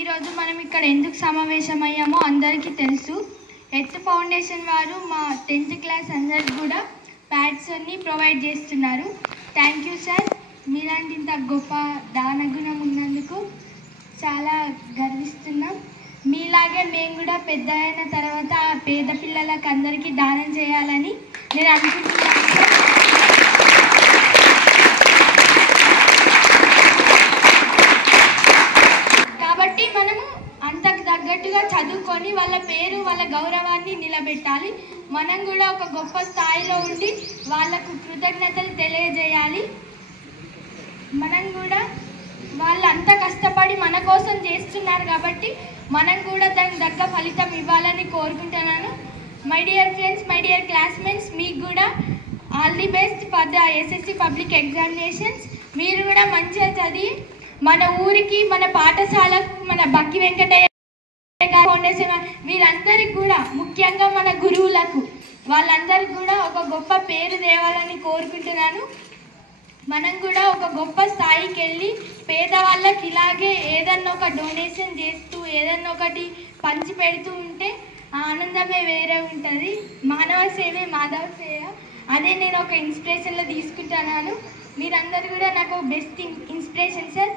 ఈరోజు మనం ఇక్కడ ఎందుకు సమావేశమయ్యామో అందరికీ తెలుసు. ఎర్త్ ఫౌండేషన్ వారు మా 10th క్లాస్ అందరికి కూడా ప్యాడ్స్ అన్ని ప్రొవైడ్ చేస్తున్నారు. Thank you sir. మీలాంటి ఇంత గొప్ప దానగుణం ఉన్నందుకు చాలా గర్విస్తున్నాం. మీలాగే మేము కూడా పెద్ద అయిన తర్వాత పేద పిల్లలకు అందరికీ దానం చేయాలని నేను అనుకుంటున్నాను. కాబట్టి మనము అంతకు తగ్గట్టుగా చదువుకొని వాళ్ళ పేరు వాళ్ళ గౌరవాన్ని నిలబెట్టాలి. మనం కూడా ఒక గొప్ప స్థాయిలో ఉండి వాళ్ళకు కృతజ్ఞతలు తెలియజేయాలి. మనం కూడా వాళ్ళు అంత కష్టపడి మన కోసం చేస్తున్నారు కాబట్టి మనం కూడా దానికి తగ్గ ఫలితం ఇవ్వాలని కోరుకుంటున్నాను. My dear friends, my dear classmates, మీకు కూడా all the best for the SSC public examinations. మీరు కూడా మంచిగా చదివి మన ఊరికి, మన పాఠశాలకు, మన బక్కి వెంకటయ్య ఫౌండేషన్ వీరందరికి కూడా, ముఖ్యంగా మన గురువులకు, వాళ్ళందరికీ కూడా ఒక గొప్ప పేరు తేవాలని కోరుకుంటున్నాను. మనం కూడా ఒక గొప్ప స్థాయికి వెళ్ళి పేదవాళ్ళకి ఇలాగే ఏదన్నా ఒక డొనేషన్ చేస్తూ ఏదన్నా ఒకటి పంచి పెడుతూ ఉంటే ఆనందమే వేరే ఉంటుంది. మానవ సేవే మాధవ సేవ. అదే నేను ఒక ఇన్స్పిరేషన్లో తీసుకుంటున్నాను. మీరందరూ కూడా నాకు బెస్ట్ ఇన్స్పిరేషన్ సార్.